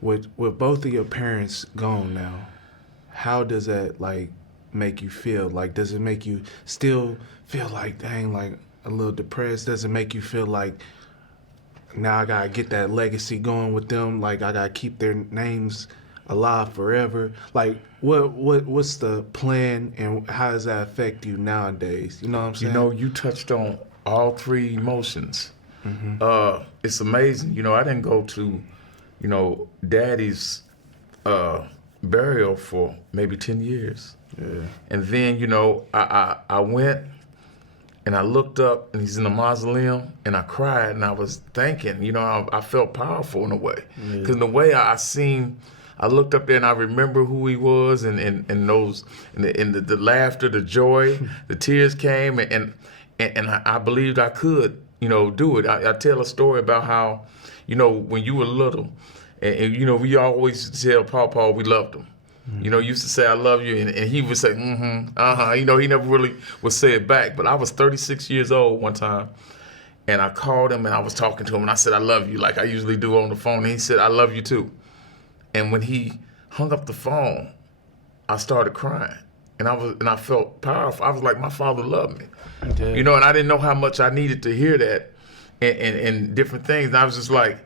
with both of your parents gone now, how does that like make you feel? Like, does it make you still feel like, dang, like a little depressed? Does it make you feel like now I gotta get that legacy going with them? Like I gotta keep their names alive forever. Like what's the plan and how does that affect you nowadays? You know what I'm saying? You touched on all three emotions. It's amazing. I didn't go to, Daddy's burial for maybe 10 years. Yeah. And then, I went and I looked up and he's in the mausoleum and I cried and I was thinking, I felt powerful in a way. Because in the way I looked up there and I remember who he was and the laughter, the joy, the tears came and I believed I could, do it. I tell a story about how, when you were little and we always tell Pawpaw we loved him. Used to say, I love you, and he would say, he never really would say it back. But I was 36 years old one time, and I called him, and I was talking to him, and I said, I love you, like I usually do on the phone. And he said, I love you too. And when he hung up the phone, I started crying, and I felt powerful. I was like, my father loved me, and I didn't know how much I needed to hear that, and different things. And I was just like,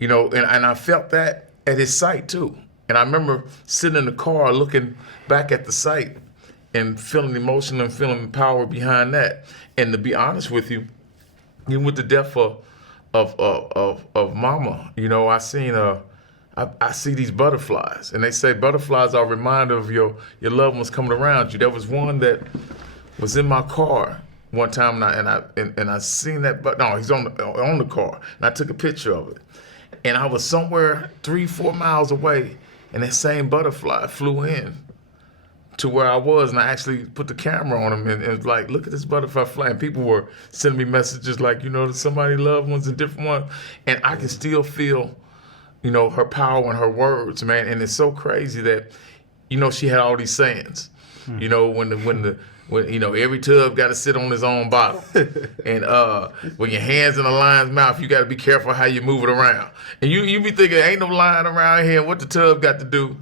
and I felt that at his site too. And I remember sitting in the car looking back at the site and feeling emotional and feeling power behind that. And to be honest with you, even with the death of Mama, I see these butterflies, and they say butterflies are a reminder of your loved ones coming around you. There was one that was in my car one time, and I seen that, but no, he's on the car, and I took a picture of it, and I was somewhere 3-4 miles away. And that same butterfly flew in to where I was, and I actually put the camera on him and it was like, look at this butterfly flying. People were sending me messages like, somebody loved ones and different ones. And I can still feel, her power and her words, man. And it's so crazy that, she had all these sayings. When every tub got to sit on his own bottom, and when your hands in a lion's mouth, you got to be careful how you move it around. And you be thinking, ain't no lion around here. What the tub got to do?